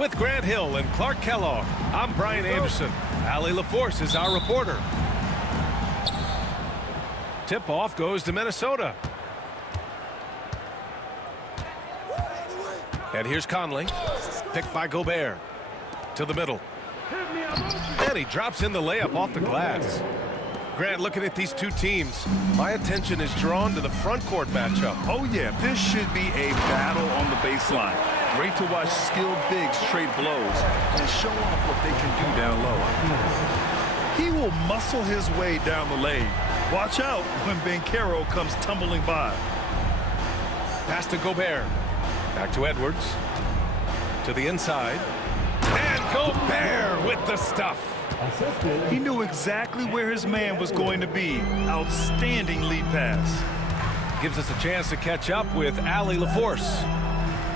With Grant Hill and Clark Kellogg, I'm Brian Anderson. Allie LaForce is our reporter. Tip-off goes to Minnesota. And here's Conley, picked by Gobert. To the middle. And he drops in the layup off the glass. Grant, looking at these two teams, my attention is drawn to the front court matchup. Oh, yeah, this should be a battle on the baseline. Great to watch skilled bigs trade blows and show off what they can do down low. He will muscle his way down the lane. Watch out when Banchero comes tumbling by. Pass to Gobert. Back to Edwards. To the inside. And Gobert with the stuff. He knew exactly where his man was going to be. Outstanding lead pass. Gives us a chance to catch up with Allie LaForce.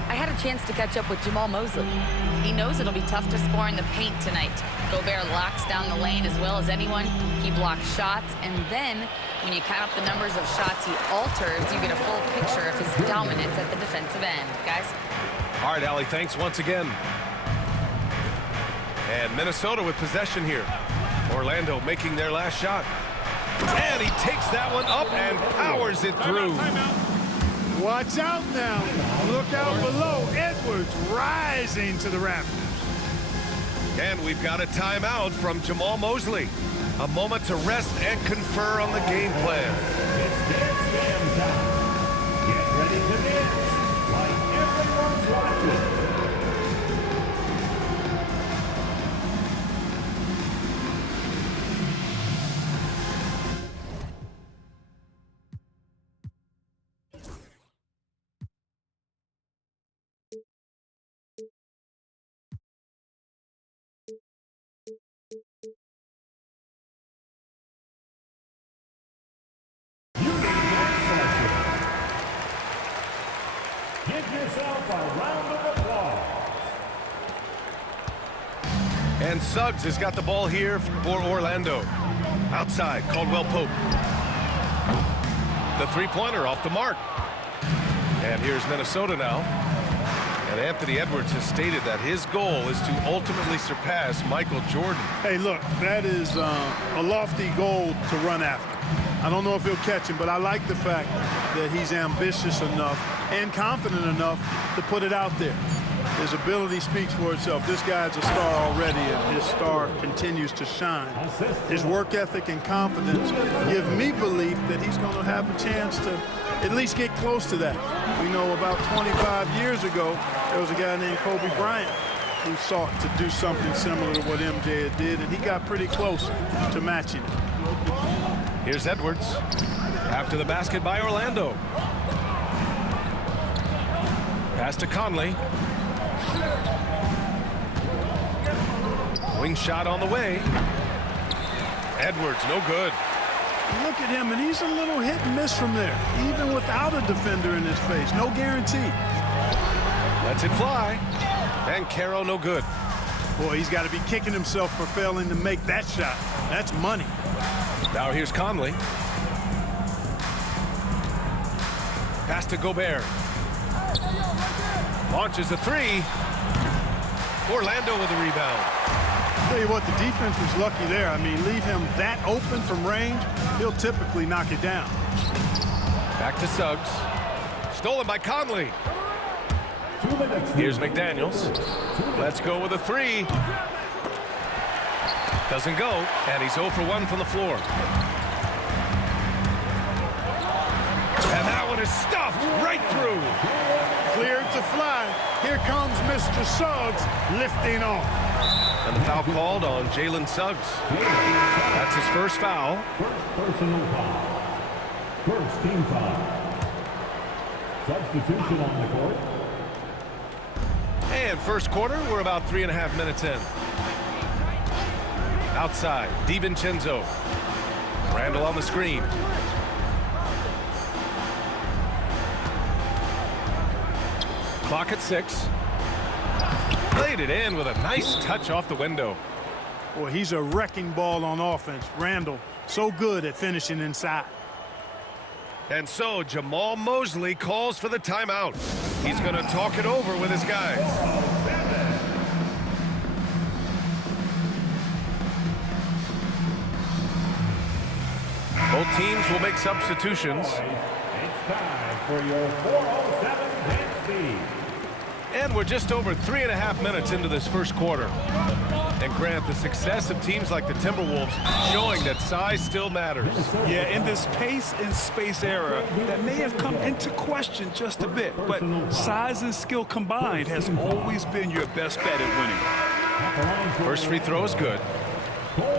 I had a chance to catch up with Jamal Mosley. He knows it'll be tough to score in the paint tonight. Gobert locks down the lane as well as anyone. He blocks shots, and then when you count up the numbers of shots he alters, you get a full picture of his dominance at the defensive end. Guys? All right, Allie, thanks once again. And Minnesota with possession here. Orlando making their last shot. And he takes that one up and powers it through. Watch out now. Look out below. Edwards rising to the rafters. And we've got a timeout from Jamal Mosley. A moment to rest and confer on the game plan. It's dance jam time. Get ready to dance like everyone's watching. Give yourself a round of applause. And Suggs has got the ball here for Orlando. Outside, Caldwell Pope. The three-pointer off the mark. And here's Minnesota now. And Anthony Edwards has stated that his goal is to ultimately surpass Michael Jordan. Hey, look, that is a lofty goal to run after. I don't know if he'll catch him, but I like the fact that he's ambitious enough and confident enough to put it out there. His ability speaks for itself. This guy's a star already, and his star continues to shine. His work ethic and confidence give me belief that he's going to have a chance to at least get close to that. We know about 25 years ago, there was a guy named Kobe Bryant who sought to do something similar to what MJ did, and he got pretty close to matching it. Here's Edwards. After the basket by Orlando. Pass to Conley. Wing shot on the way. Edwards, no good. Look at him, and he's a little hit and miss from there, even without a defender in his face. No guarantee. Lets it fly. And Caro, no good. Boy, he's got to be kicking himself for failing to make that shot. That's money. Now here's Conley. Pass to Gobert. Launches a three. Orlando with a rebound. Tell you what, the defense was lucky there. I mean, leave him that open from range, he'll typically knock it down. Back to Suggs. Stolen by Conley. Here's McDaniels. Let's go with a three. Doesn't go, and he's 0 for 1 from the floor. And that one is stuffed right through. Cleared to fly. Here comes Mr. Suggs lifting off. And the foul called on Jalen Suggs. That's his first foul. First personal foul. First team foul. Substitution on the court. And first quarter, we're about 3.5 minutes in. Outside, DiVincenzo. Randall on the screen. Clock at 6. Played it in with a nice touch off the window. Boy, he's a wrecking ball on offense. Randall, so good at finishing inside. And so Jamal Mosley calls for the timeout. He's going to talk it over with his guys. Both teams will make substitutions. It's time for your 407 10 speed. And we're just over 3.5 minutes into this first quarter. And Grant, the success of teams like the Timberwolves showing that size still matters. Yeah, in this pace and space era, that may have come into question just a bit, but size and skill combined has always been your best bet at winning. First free throw is good.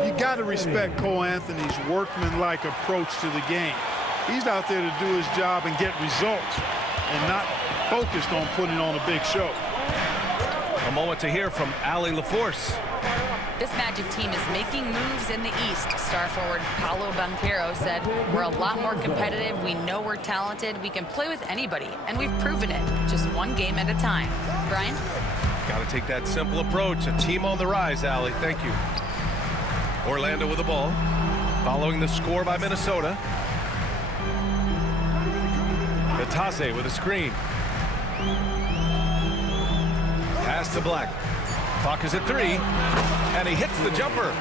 You got to respect Cole Anthony's workmanlike approach to the game. He's out there to do his job and get results and not focused on putting on a big show. A moment to hear from Allie LaForce. This Magic team is making moves in the East. Star forward Paolo Banchero said, "We're a lot more competitive. We know we're talented. We can play with anybody, and we've proven it. Just one game at a time." Brian? Got to take that simple approach. A team on the rise, Allie. Thank you. Orlando with the ball, following the score by Minnesota. Natase with a screen. Pass to Black. Clock is at 3, and he hits the jumper.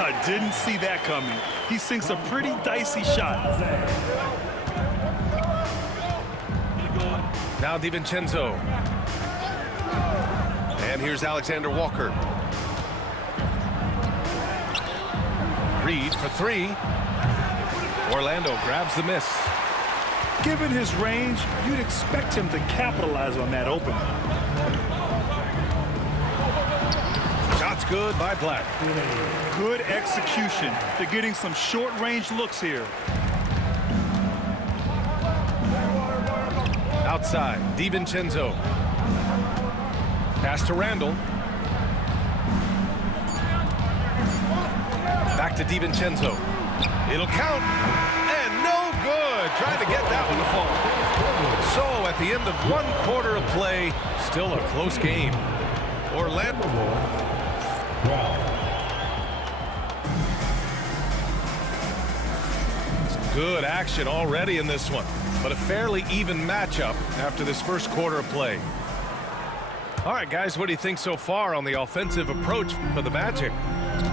I didn't see that coming. He sinks a pretty dicey shot. Now DiVincenzo. And here's Alexander Walker. Reed for 3. Orlando grabs the miss. Given his range, you'd expect him to capitalize on that opening. Shot's good by Black. Good execution. They're getting some short-range looks here. Outside, DiVincenzo. Pass to Randall. Back to DiVincenzo. It'll count, and no good. Trying to get that one to fall. So at the end of 1 quarter of play, still a close game. Orlando. Some good action already in this one, but a fairly even matchup after this first quarter of play. All right, guys, what do you think so far on the offensive approach for the Magic?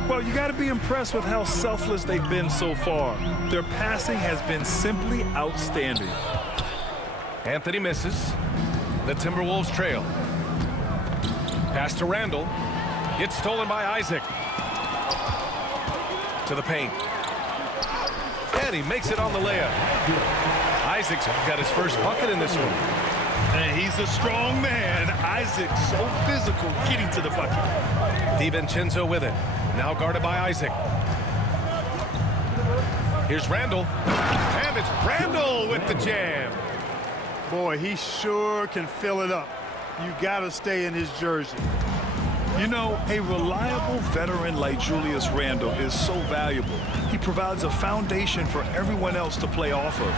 Well, you got to be impressed with how selfless they've been so far. Their passing has been simply outstanding. Anthony misses. The Timberwolves trail. Pass to Randall. It's stolen by Isaac. To the paint. And he makes it on the layup. Isaac's got his first bucket in this one. And he's a strong man. Isaac, so physical, getting to the bucket. DiVincenzo with it. Now guarded by Isaac. Here's Randall. And it's Randall with the jam. Boy, he sure can fill it up. You got to stay in his jersey. You know, a reliable veteran like Julius Randle is so valuable. He provides a foundation for everyone else to play off of.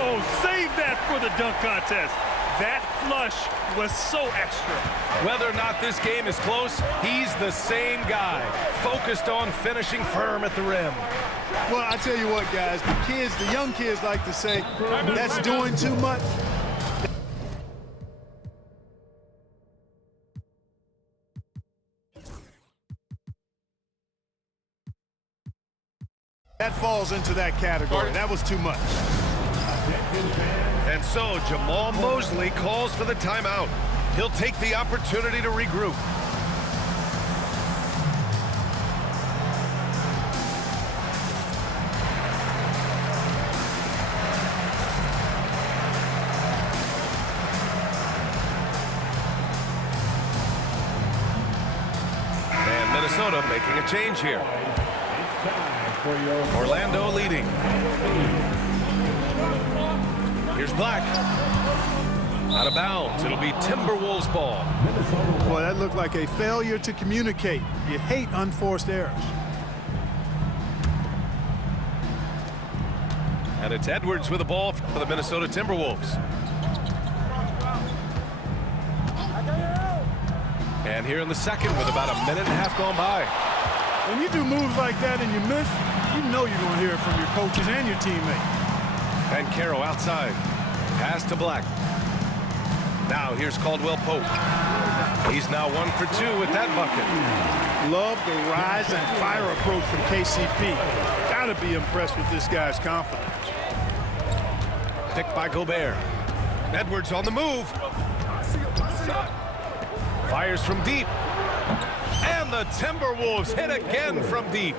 Oh, save that for the dunk contest. That flush was so extra. Whether or not this game is close, he's the same guy, focused on finishing firm at the rim. Well, I tell you what, guys, the young kids like to say, that's doing too much. That falls into that category. That was too much. And so Jamal Mosley calls for the timeout. He'll take the opportunity to regroup. And Minnesota making a change here. Orlando leading. Here's Black. Out of bounds. It'll be Timberwolves ball. Boy, that looked like a failure to communicate. You hate unforced errors. And it's Edwards with the ball for the Minnesota Timberwolves. And here in the second with about a minute and a half gone by. When you do moves like that and you miss, you know you're going to hear it from your coaches and your teammates. Banchero outside. Pass to Black. Now here's Caldwell Pope. He's now 1 for 2 with that bucket. Love the rise and fire approach from KCP. Gotta be impressed with this guy's confidence. Picked by Gobert. Edwards on the move. Fires from deep. And the Timberwolves hit again from deep.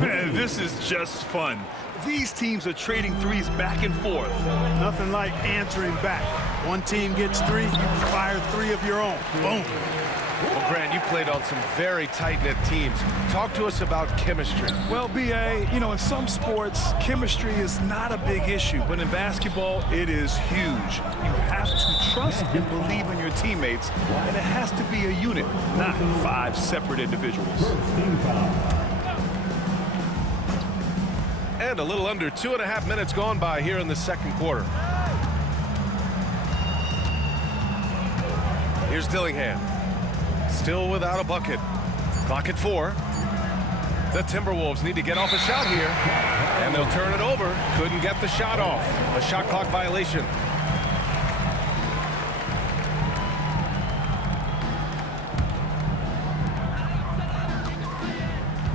Man, this is just fun. These teams are trading threes back and forth. Nothing like answering back. One team gets three, you fire three of your own. Boom. Well, Grant, you played on some very tight-knit teams. Talk to us about chemistry. Well, B.A., you know, in some sports, chemistry is not a big issue, but in basketball, it is huge. You have to trust and believe in your teammates, and it has to be a unit, not 5 separate individuals. And a little under 2.5 minutes gone by here in the second quarter. Here's Dillingham. Still without a bucket. Clock at 4. The Timberwolves need to get off a shot here, and they'll turn it over. Couldn't get the shot off. A shot clock violation.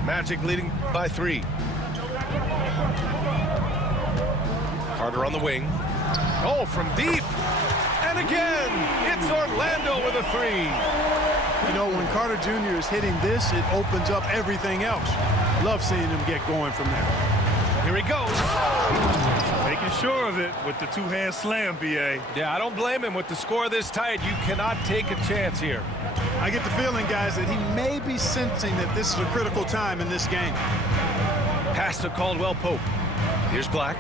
Magic leading by 3. Carter on the wing. Oh, from deep. And again, it's Orlando with a 3. You know, when Carter Jr. is hitting this, it opens up everything else. Love seeing him get going from there. Here he goes. Making sure of it with the two-hand slam, B.A. Yeah, I don't blame him. With the score this tight, you cannot take a chance here. I get the feeling, guys, that he may be sensing that this is a critical time in this game. Pass to Caldwell Pope. Here's Black.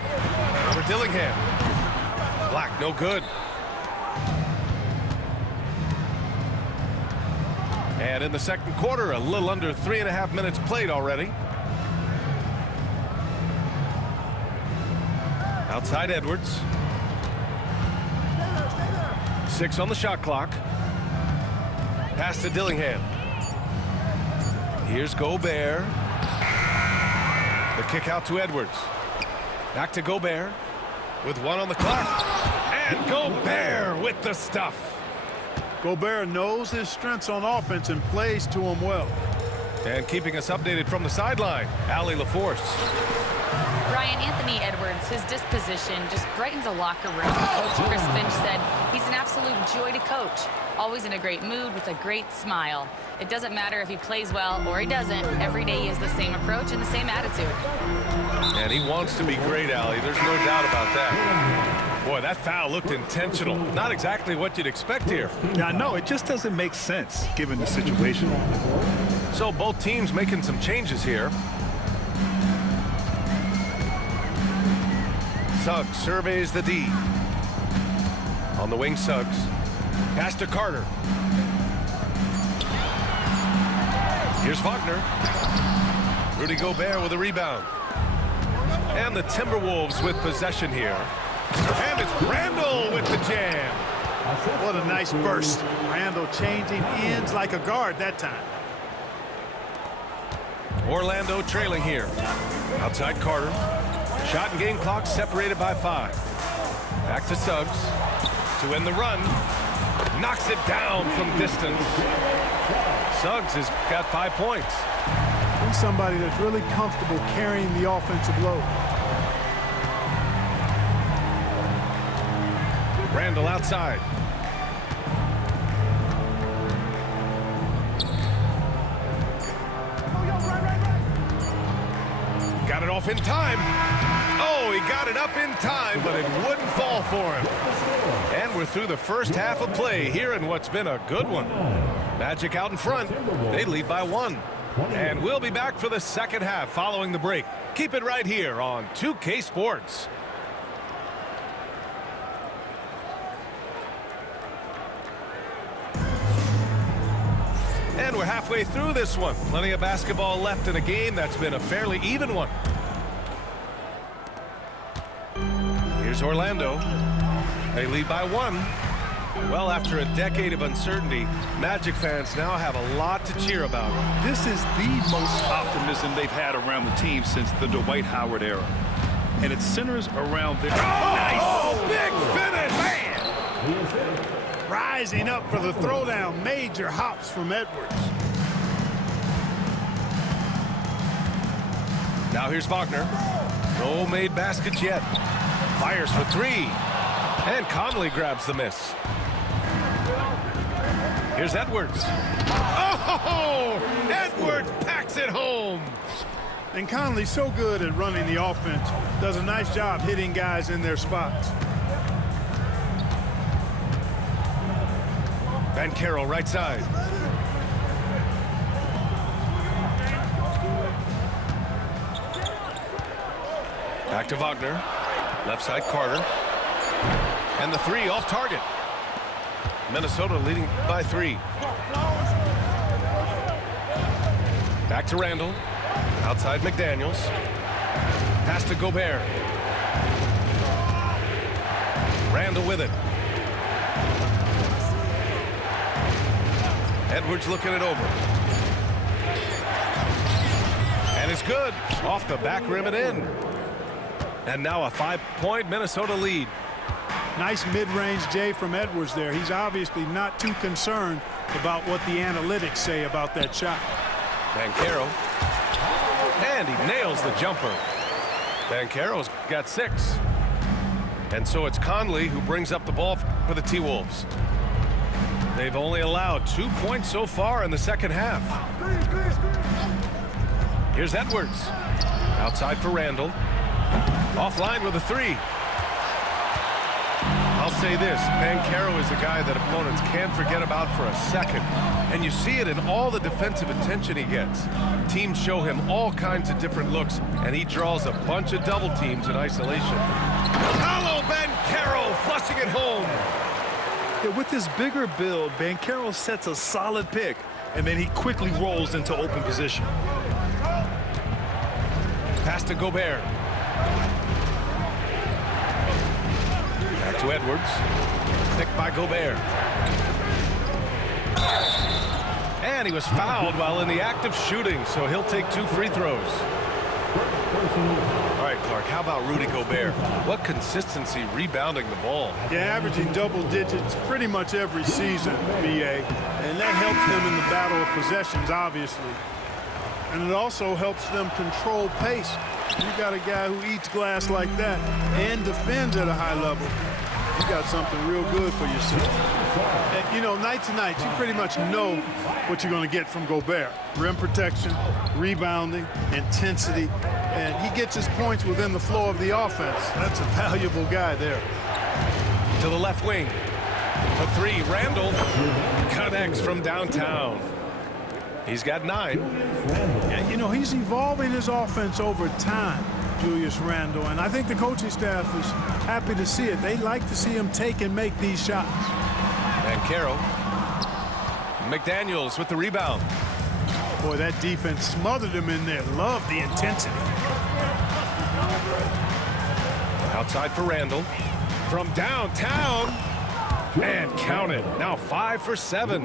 Over Dillingham. Black, no good. And in the second quarter, a little under 3.5 minutes played already. Outside Edwards. 6 on the shot clock. Pass to Dillingham. Here's Gobert. The kick out to Edwards. Back to Gobert with 1 on the clock. And Gobert with the stuff. Gobert knows his strengths on offense and plays to them well. And keeping us updated from the sideline, Allie LaForce. Brian, Anthony Edwards, his disposition just brightens a locker room. Coach Chris Finch said he's an absolute joy to coach. Always in a great mood with a great smile. It doesn't matter if he plays well or he doesn't. Every day he has the same approach and the same attitude. And he wants to be great, Allie. There's no doubt about that. Boy, that foul looked intentional. Not exactly what you'd expect here. Yeah, no, it just doesn't make sense given the situation. So both teams making some changes here. Suggs surveys the D. On the wing, Suggs. Pass to Carter. Here's Wagner. Rudy Gobert with a rebound. And the Timberwolves with possession here. And it's Randall with the jam. What a nice burst. Randall changing ends like a guard that time. Orlando trailing here. Outside Carter. Shot and game clock separated by 5. Back to Suggs to end the run. Knocks it down from distance. Suggs has got 5 points. He's somebody that's really comfortable carrying the offensive load. Randall outside. Got it off in time. Oh, he got it up in time, but it wouldn't fall for him. And we're through the first half of play here in what's been a good one. Magic out in front. They lead by 1. And we'll be back for the second half following the break. Keep it right here on 2K Sports. And we're halfway through this one. Plenty of basketball left in a game that's been a fairly even one. Here's Orlando. They lead by 1. Well, after a decade of uncertainty, Magic fans now have a lot to cheer about. This is the most optimism they've had around the team since the Dwight Howard era. And it centers around their... Oh, big finish! Man! Rising up for the throwdown. Major hops from Edwards. Now here's Wagner. No made baskets yet. Fires for three. And Conley grabs the miss. Here's Edwards. Oh! Edwards packs it home. And Conley's so good at running the offense. Does a nice job hitting guys in their spots. Banchero right side. Back to Wagner. Left side Carter. And the three off target. Minnesota leading by 3. Back to Randall. Outside McDaniels. Pass to Gobert. Randall with it. Edwards looking it over. And it's good. Off the back rim and in. And now a 5-point Minnesota lead. Nice mid-range Jay from Edwards there. He's obviously not too concerned about what the analytics say about that shot. Banchero. And he nails the jumper. Banchero's got 6. And so it's Conley who brings up the ball for the T-Wolves. They've only allowed 2 points so far in the second half. Here's Edwards. Outside for Randall. Offline with a 3. I'll say this, Banchero is a guy that opponents can't forget about for a second. And you see it in all the defensive attention he gets. Teams show him all kinds of different looks, and he draws a bunch of double teams in isolation. Paolo Banchero flushing it home. Yeah, with his bigger build, Banchero sets a solid pick, and then he quickly rolls into open position. Pass to Gobert. Back to Edwards. Picked by Gobert. And he was fouled while in the act of shooting, so he'll take 2 free throws. All right, Clark, how about Rudy Gobert? What consistency rebounding the ball. Yeah, averaging double digits pretty much every season, BA. And that helps them in the battle of possessions, obviously. And it also helps them control pace. You got a guy who eats glass like that and defends at a high level. You got something real good for yourself. And, you know, night to night, you pretty much know what you're going to get from Gobert. Rim protection, rebounding, intensity, and he gets his points within the flow of the offense. That's a valuable guy there. To the left wing. For 3, Randall connects from downtown. He's got 9. And, you know, he's evolving his offense over time, Julius Randle, and I think the coaching staff is happy to see it. They like to see him take and make these shots. Banchero. McDaniels with the rebound. Boy, that defense smothered him in there. Love the intensity. Outside for Randall. From downtown. And count it. Now 5 for 7.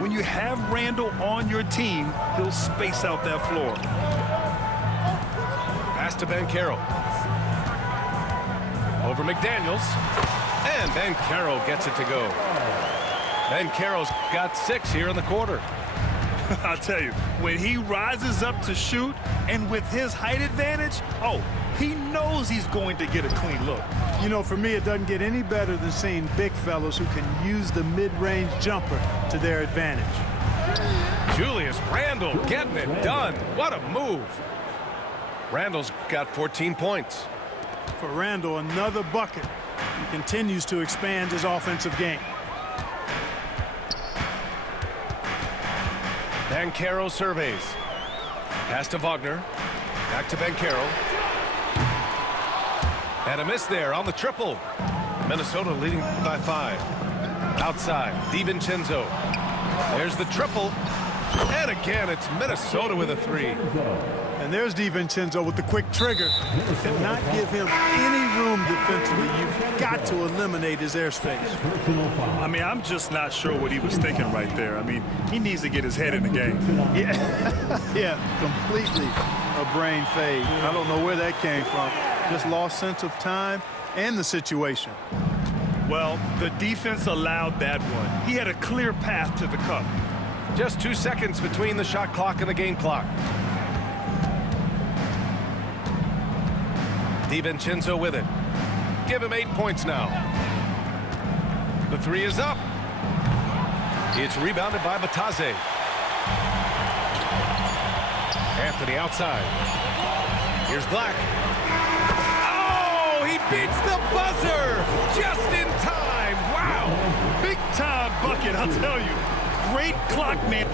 When you have Randall on your team, he'll space out that floor. Pass to Banchero. Over McDaniels. And Banchero gets it to go. Banchero's got 6 here in the quarter. I'll tell you, when he rises up to shoot, and with his height advantage, oh, he knows he's going to get a clean look. You know, for me, it doesn't get any better than seeing big fellas who can use the mid-range jumper to their advantage. Julius Randle getting it done. What a move. Randall's got 14 points. For Randle, another bucket. He continues to expand his offensive game. Banchero surveys. Pass to Wagner. Back to Banchero. And a miss there on the triple. Minnesota leading by 5. Outside, DiVincenzo. There's the triple. And again, it's Minnesota with a 3. And there's DiVincenzo with the quick trigger. You cannot give him any room defensively. You've got to eliminate his airspace. I mean, I'm just not sure what he was thinking right there. I mean, he needs to get his head in the game. Yeah, completely a brain fade. I don't know where that came from. Just lost sense of time and the situation. Well, the defense allowed that one. He had a clear path to the cup. Just 2 seconds between the shot clock and the game clock. DiVincenzo with it. Give him 8 points now. The three is up. It's rebounded by Batase. Anthony outside. Here's Black. Oh, he beats the buzzer just in time. Wow. Big time bucket, I'll tell you. Great clock man.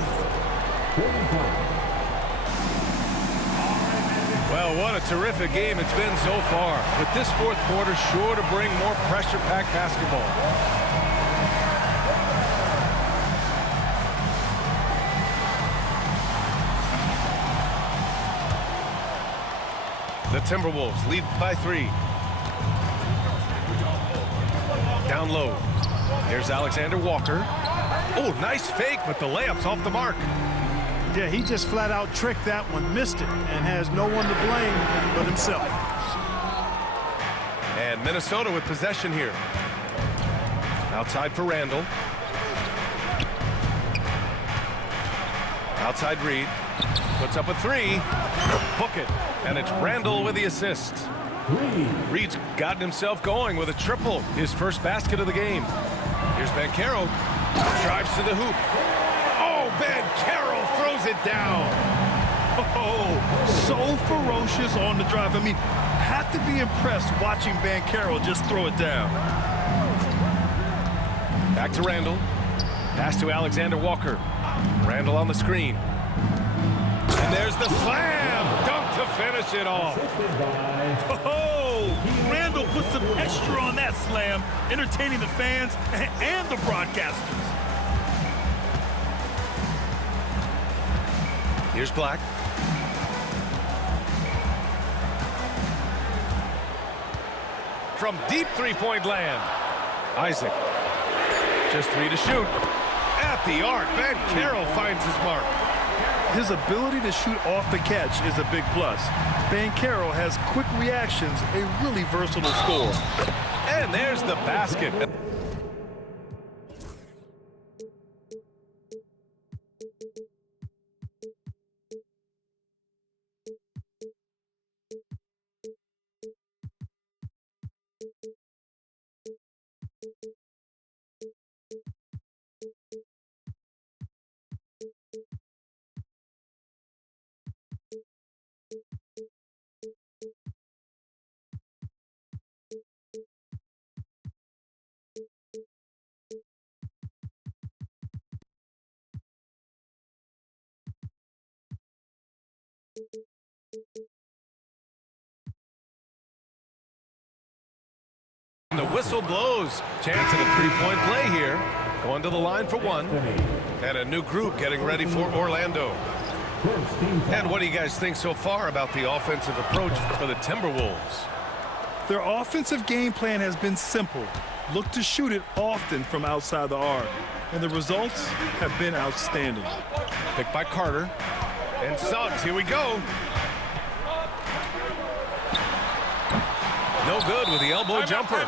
Well, what a terrific game it's been so far. But this fourth quarter sure to bring more pressure-packed basketball. The Timberwolves lead by 3. Down low. Here's Alexander Walker. Oh, nice fake, but the layup's off the mark. Yeah, he just flat out tricked that one, missed it, and has no one to blame but himself. And Minnesota with possession here. Outside for Randall. Outside Reed. Puts up a 3. Book it. And it's Randall with the assist. Reed's gotten himself going with a triple. His first basket of the game. Here's Banchero. Drives to the hoop. Oh, Banchero throws it down. Oh, so ferocious on the drive. I mean, have to be impressed watching Banchero just throw it down. Back to Randall. Pass to Alexander Walker. Randall on the screen. And there's the slam. Dunk to finish it off. Oh, Randall put some extra on that slam, entertaining the fans and the broadcasters. Here's Black. From deep three-point land. Isaac. Just 3 to shoot. At the arc, Banchero finds his mark. His ability to shoot off the catch is a big plus. Banchero has quick reactions, a really versatile scorer. And there's the basket. The whistle blows. Chance at a three-point play here. Going to the line for 1. And a new group getting ready for Orlando. And what do you guys think so far about the offensive approach for the Timberwolves? Their offensive game plan has been simple. Look to shoot it often from outside the arc. And the results have been outstanding. Picked by Carter. And Suggs, here we go. No good with the elbow jumper.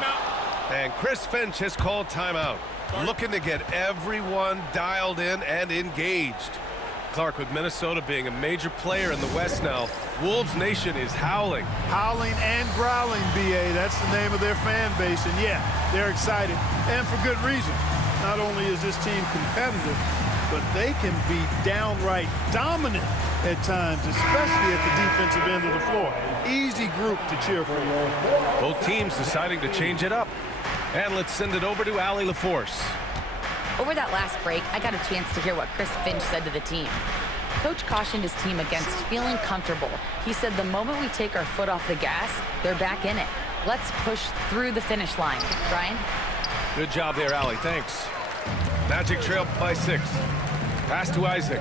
And Chris Finch has called timeout. Looking to get everyone dialed in and engaged. Clark, with Minnesota being a major player in the West now, Wolves Nation is howling. Howling and growling, B.A. That's the name of their fan base. And, yeah, they're excited. And for good reason. Not only is this team competitive, but they can be downright dominant at times, especially at the defensive end of the floor. Easy group to cheer for. Both teams deciding to change it up. And let's send it over to Allie LaForce. Over that last break, I got a chance to hear what Chris Finch said to the team. Coach cautioned his team against feeling comfortable. He said the moment we take our foot off the gas, they're back in it. Let's push through the finish line. Brian? Good job there, Allie. Thanks. Magic trail by 6. Pass to Isaac.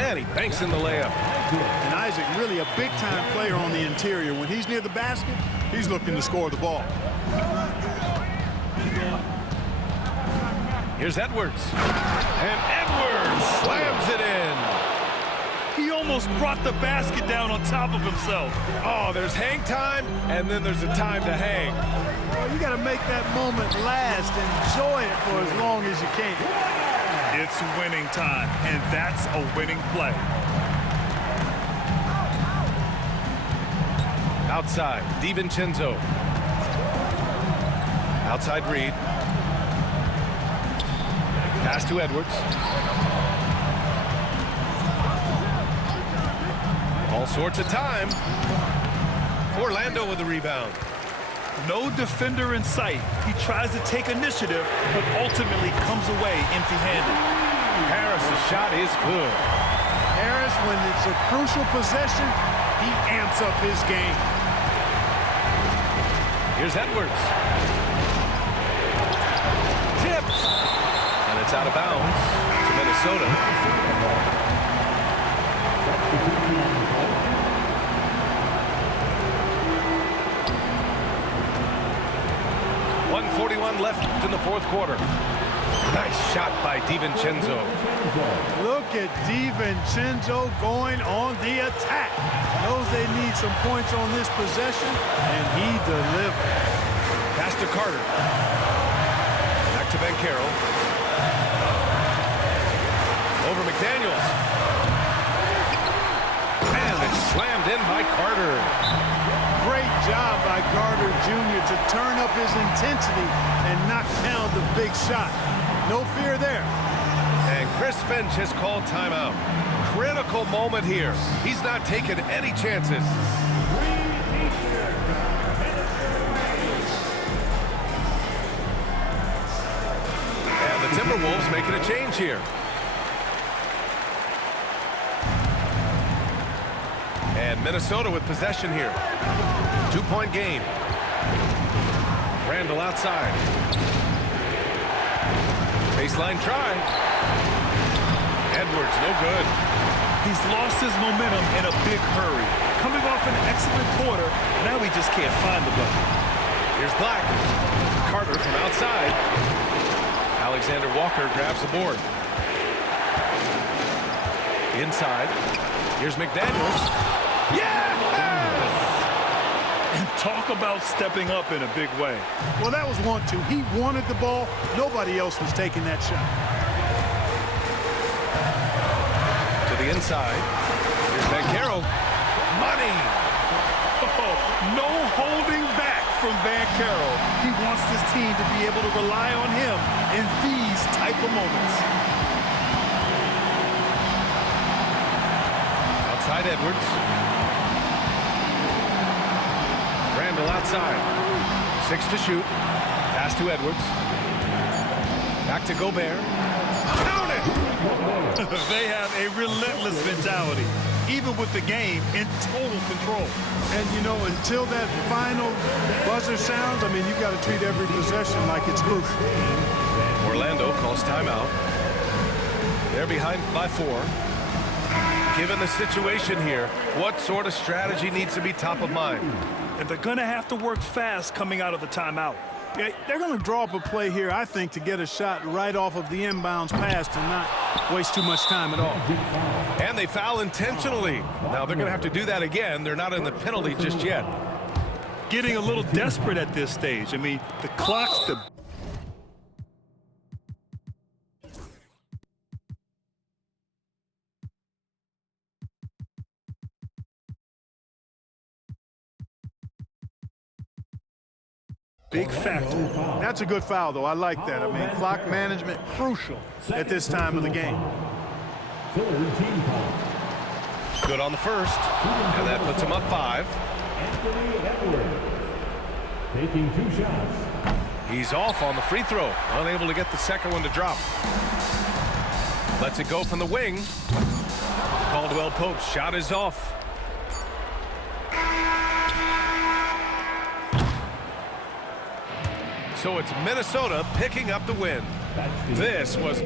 And he banks in the layup. And Isaac really a big-time player on the interior. When he's near the basket, he's looking to score the ball. Here's Edwards. And Edwards slams it in. He almost brought the basket down on top of himself. Oh, there's hang time, and then there's a time to hang. Well, you got to make that moment last. Enjoy it for as long as you can. It's winning time, and that's a winning play. Outside, DiVincenzo. Outside Reed. Pass to Edwards. All sorts of time. Orlando with the rebound. No defender in sight. He tries to take initiative, but ultimately comes away empty-handed. Harris's shot is good. Harris, when it's a crucial possession, he amps up his game. Here's Edwards. Tipped. And it's out of bounds to Minnesota. 1:41 left in the fourth quarter. Nice shot by DiVincenzo. Look at DiVincenzo going on the attack. Knows they need some points on this possession, and he delivered. Pass to Carter. Back to Banchero. Over McDaniels. And it's slammed in by Carter. Great job by Carter Jr. to turn up his intensity and knock down the big shot. No fear there. And Chris Finch has called timeout. Critical moment here. He's not taking any chances. And the Timberwolves making a change here. And Minnesota with possession here. 2-point game. Randall outside. Baseline try. Edwards, no good. He's lost his momentum in a big hurry. Coming off an excellent quarter, now he just can't find the bucket. Here's Black. Carter from outside. Alexander Walker grabs the board. Inside. Here's McDaniels. Yes! And talk about stepping up in a big way. Well, that was 1-2. He wanted the ball. Nobody else was taking that shot. To the inside. Here's Banchero. Money! Oh, no holding back from Banchero. He wants this team to be able to rely on him in these type of moments. Outside Edwards. Randall outside. 6 to shoot. Pass to Edwards. Back to Gobert. Count it! They have a relentless mentality, even with the game in total control. And, you know, until that final buzzer sounds, I mean, you've got to treat every possession like it's crucial. Orlando calls timeout. They're behind by 4. Given the situation here, what sort of strategy needs to be top of mind? And they're going to have to work fast coming out of the timeout. Yeah, they're going to draw up a play here, I think, to get a shot right off of the inbounds pass and not waste too much time at all. And they foul intentionally. Now they're going to have to do that again. They're not in the penalty just yet. Getting a little desperate at this stage. I mean, the clock's the... big factor. That's a good foul, though. I like that. I mean, clock management crucial at this time of the game. Good on the first. And that puts him up 5. Anthony Edwards taking 2 shots. He's off on the free throw. Unable to get the second one to drop. Lets it go from the wing. Caldwell Pope's shot is off. So it's Minnesota picking up the win. This was